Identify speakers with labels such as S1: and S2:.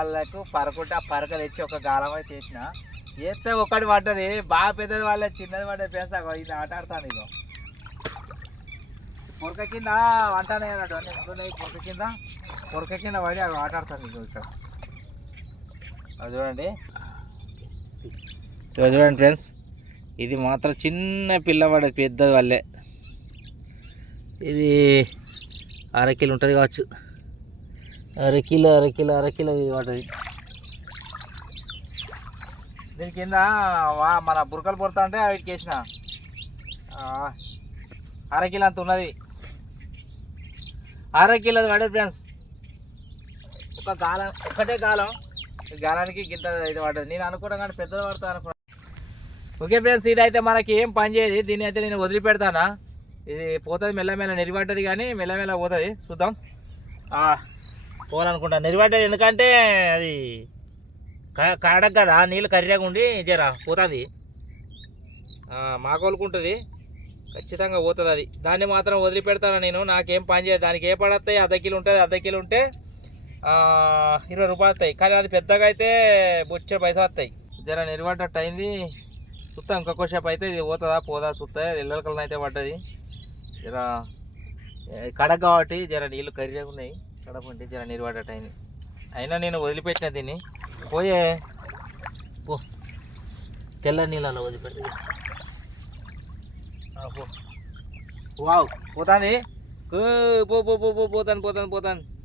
S1: వాళ్ళకు పరకుంటే ఆ పరక తెచ్చి ఒక గాలం అయితే వేసిన వేస్తే ఒకటి పడ్డది బాగా పెద్దది వాళ్ళ చిన్నది పడ్డది పెంచా ఇది ఆట ఆడతాను ఇదో పొరక కింద వంటనే అన్నాడు అన్నీ పొరక కింద. పొరక కింద పడి అవి ఆట ఆడతాను ఇదో ఇక్కడ. అది చూడండి. చూడండి ఫ్రెండ్స్. ఇది మాత్రం చిన్న పిల్ల పెద్దది వాళ్ళే. ఇది అరకిలు ఉంటుంది కావచ్చు. అరకిలో అరకిలో అరకిలో ఇది పడుతుంది దీని కింద మన బురకలు పొడతా అంటే వీటికి వేసిన అరకిలో అంత ఉన్నది. అరకిలో పడేది ఫ్రెండ్స్ ఒక గాలం ఒకటే గాలం. గాలానికి గింత ఇది పడ్డది. నేను అనుకోవడం కానీ పెద్దది పడతా అనుకున్నా ఓకే ఫ్రెండ్స్ ఇదైతే మనకి ఏం పని చేయదు. దీన్ని అయితే నేను వదిలిపెడతానా? ఇది పోతుంది మెల్లమెల్ల నెరిపడ్డది కానీ మెల్లమెల్ల పోతుంది. చూద్దాం. పోవాలనుకుంటా. నెరిపడ్డది ఎందుకంటే అది కా- కాడకు కదా నీళ్ళు కర్రీగా ఉండి జరా పోతుంది. మాకొలుకుంటుంది ఖచ్చితంగా పోతుంది అది. దాన్ని మాత్రం వదిలిపెడతాను నేను. నాకేం పని చేయదు. దానికి ఏ పడతాయి? అర్ధ కిలో ఉంటుంది అర్ధ కిలో ఉంటే ఇరవై రూపాయలు వస్తాయి. కానీ అది పెద్దగా అయితే బొచ్చే పైసలు వస్తాయి. జర నిలబడ్డట్టు అయింది. చూస్తాం ఇంకొక సేపు అయితే ఇది పోతుందా పోదా చూస్తా ఎల్లల అయితే పడ్డది. జర కడగ కాబట్టి జర నీళ్ళు కర్రీగా ఉన్నాయి. కడప ఉంటే జర నిలబడ్డట్టు అయింది. అయినా నేను వదిలిపెట్టిన దీన్ని. పోయే. పో. తెల్ల నీళ్ళలో వదిలిపెట్టి పో. వావ్ పోతాంది? ఓ, పో పో పో పోతాను పోతాను పోతాను.